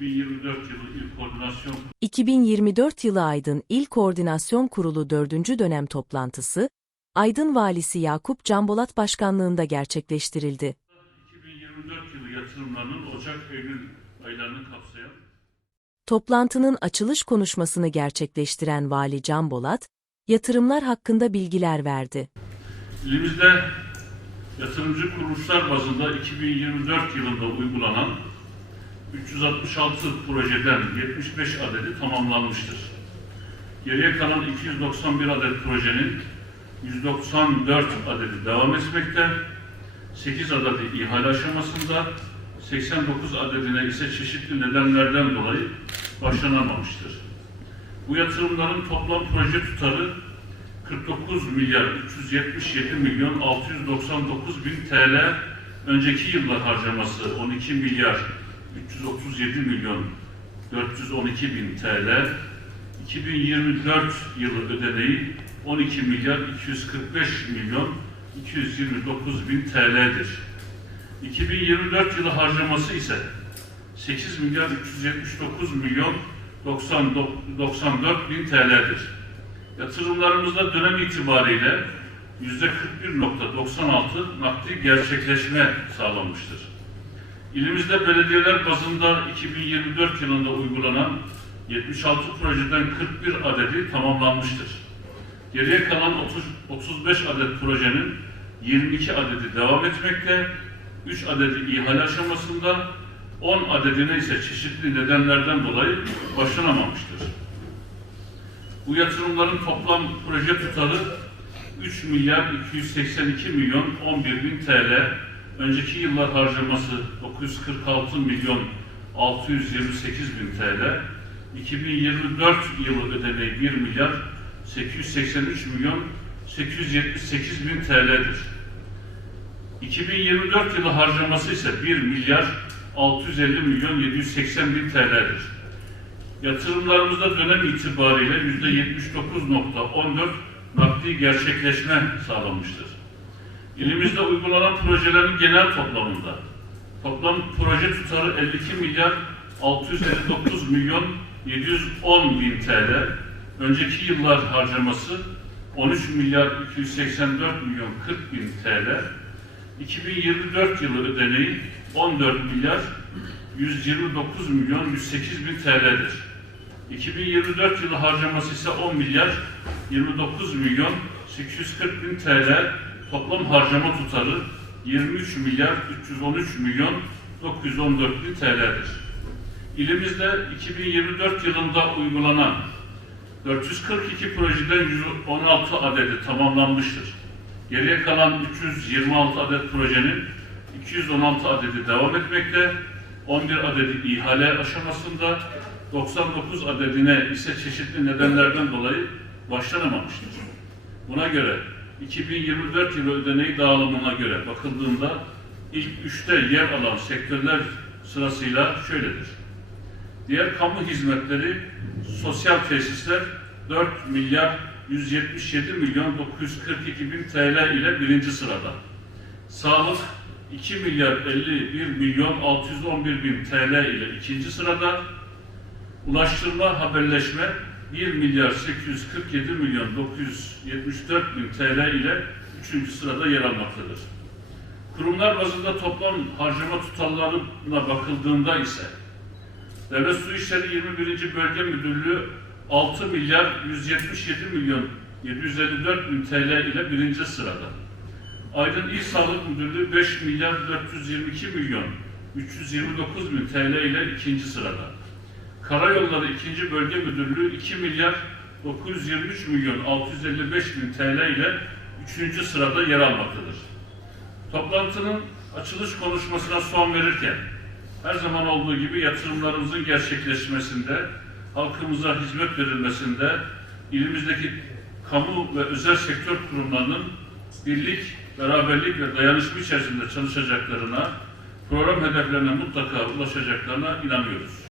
2024 yılı İl Koordinasyon 2024 yılı Aydın İl Koordinasyon Kurulu 4. dönem toplantısı, Aydın Valisi Yakup Canbolat Başkanlığında gerçekleştirildi. 2024 yılı yatırımlarının Ocak-Eylül aylarını kapsayan Toplantının açılış konuşmasını gerçekleştiren Vali Canbolat, yatırımlar hakkında bilgiler verdi. ilimizde yatırımcı kuruluşlar bazında 2024 yılında uygulanan 366 projeden 75 adedi tamamlanmıştır. Geriye kalan 291 adet projenin 194 adedi devam etmekte, 8 adedi ihale aşamasında, 89 adedine ise çeşitli nedenlerden dolayı başlanamamıştır. Bu yatırımların toplam proje tutarı 49 milyar 377 milyon 699 bin TL önceki yıllar harcaması 12 milyar 337 milyon 412 bin TL 2024 yılı ödeneği 12 milyar 245 milyon 229 bin TL'dir. 2024 yılı harcaması ise 8 milyar 379 milyon 90 94 bin TL'dir. Yatırımlarımızda dönem itibariyle yüzde 41.96 nakdi gerçekleşme sağlanmıştır. İlimizde belediyeler bazında 2024 yılında uygulanan 76 projeden 41 adedi tamamlanmıştır. Geriye kalan 30, 35 adet projenin 22 adedi devam etmekte, 3 adedi ihale aşamasında, 10 adedine ise çeşitli nedenlerden dolayı başlanamamıştır. Bu yatırımların toplam proje tutarı 3 milyar 282 milyon 11 bin TL. Önceki yıllar harcaması 946 milyon 628 bin TL. 2024 yılı ödeneği 1 milyar 883 milyon 878 bin TL'dir. 2024 yılı harcaması ise 1 milyar 650 milyon 780 bin TL'dir. Yatırımlarımızda dönem itibariyle yüzde 79.14 nakdi gerçekleşme sağlanmıştır. İlimizde uygulanan projelerin genel toplamında toplam proje tutarı 52 milyar 659 milyon 710 bin TL. Önceki yıllar harcaması 13 milyar 284 milyon 40 bin TL. 2024 yılı ödeneği 14 milyar 129 milyon 108 bin TL'dir. 2024 yılı harcaması ise 10 milyar 29 milyon 840 bin TL toplam harcama tutarı 23 milyar 313 milyon 914 bin TL'dir. İlimizde 2024 yılında uygulanan 442 projeden 116 adedi tamamlanmıştır. Geriye kalan 326 adet projenin 216 adedi devam etmekte, 11 adedi ihale aşamasında, 99 adedine ise çeşitli nedenlerden dolayı başlanamamıştır. Buna göre 2024 yılı ödeneği dağılımına göre bakıldığında ilk üçte yer alan sektörler sırasıyla şöyledir. Diğer kamu hizmetleri, sosyal tesisler 4 milyar 177 milyon 942 bin TL ile birinci sırada. Sağlık 2 milyar 51 milyon 611 bin TL ile ikinci sırada. Ulaştırma haberleşme 1 milyar 847 milyon 974 bin TL ile üçüncü sırada yer almaktadır. Kurumlar bazında toplam harcama tutarlarına bakıldığında ise Devlet Su İşleri 21. Bölge Müdürlüğü 6 milyar 177 milyon 754 bin TL ile birinci sırada. Aydın İl Sağlık Müdürlüğü 5 milyar 422 milyon 329 bin TL ile ikinci sırada. Karayolları 2. Bölge Müdürlüğü 2 milyar 923 milyon 655 bin TL ile 3. sırada yer almaktadır. Toplantının açılış konuşmasına son verirken her zaman olduğu gibi yatırımlarımızın gerçekleşmesinde, halkımıza hizmet verilmesinde, ilimizdeki kamu ve özel sektör kurumlarının birlik, beraberlik ve dayanışma içerisinde çalışacaklarına, program hedeflerine mutlaka ulaşacaklarına inanıyoruz.